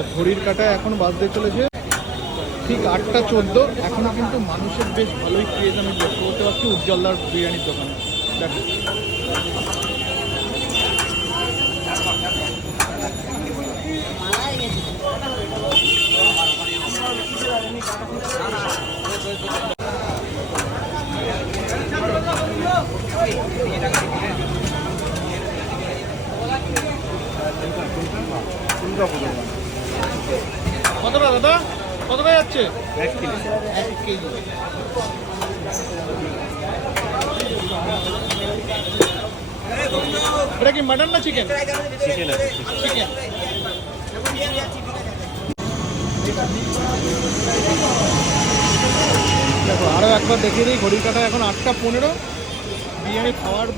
দেখো ঘড়ির কাঁটায় এখন বাজতে চলেছে ঠিক 8টা 14। এখনও কিন্তু মানুষের বেশ ভালোই ক্রেজ আমি লক্ষ্য করতে পারছি উজ্জ্বলদার বিরিয়ানির দোকানে। দেখো কতটা দাদা, কতটা যাচ্ছে? 1 কেজি। 1 কেজি। এটা কি মাটন না চিকেন? চিকেন আছে। চিকেন। দেখো আরও একবার দেখিয়ে দিই, ঘড়ির কাঁটা এখন 8টা 15। বিরিয়ানি খাওয়ার